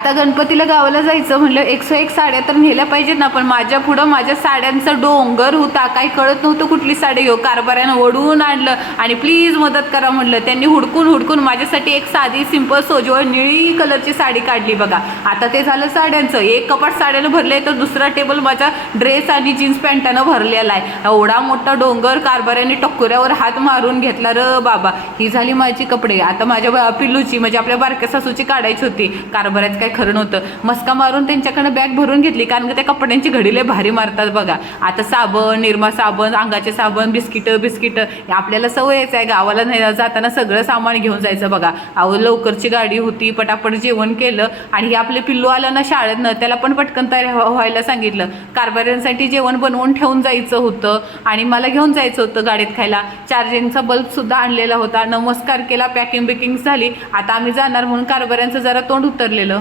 आता गणपतीला गावाला जायचं म्हणलं 101 साड्या तर नेल्या पाहिजेत ना, पण माझ्या पुढं माझ्या साड्यांचा डोंगर होता. काही कळत नव्हतं कुठली साडी घेऊ. कारभाऱ्यानं ओढून आणलं आणि प्लीज मदत करा म्हणलं. त्यांनी हुडकून हुडकून माझ्यासाठी एक साधी सिंपल सोजवळ निळी कलरची साडी काढली बघा. आता ते झालं साड्यांचं. एक कपाट साड्यानं भरले तर दुसरा टेबल माझा ड्रेस आणि जीन्स पॅन्टानं भरलेला आहे. एवढा मोठा डोंगर कारभाऱ्याने टकोऱ्यावर हात मारून घेतला र बाबा. ही झाली माझी कपडे. आता माझ्या पिल्लूची म्हणजे आपल्या बारक्या सासूची काढायची होती. कारभाऱ्यात काय खरं नव्हतं. मस्का मारून त्यांच्याकडे बॅग भरून घेतली, कारण का त्या कपड्यांची घडीले भारी मारतात बघा. आता साबण, निरमा साबण, अंगाचे साबण, बिस्किट आपल्याला सवयच आहे. गावाला नाही जाताना सगळं सामान घेऊन जायचं बघा. अहो लवकरची गाडी होती, पटापट जेवण केलं आणि हे आपले पिल्लू आलं ना शाळेतनं, त्याला पण पटकन तयार व्हायला सांगितलं. कारभाऱ्यांसाठी जेवण बनवून ठेवून जायचं होतं आणि मला घेऊन जायचं होतं गाडीत खायला. चार्जिंगचा बल्ब सुद्धा आणलेला होता. नमस्कार केला, पॅकिंग बिकिंग झाली. आता आम्ही जाणार म्हणून कारभाऱ्यांचं जरा तोंड उतरलेलं.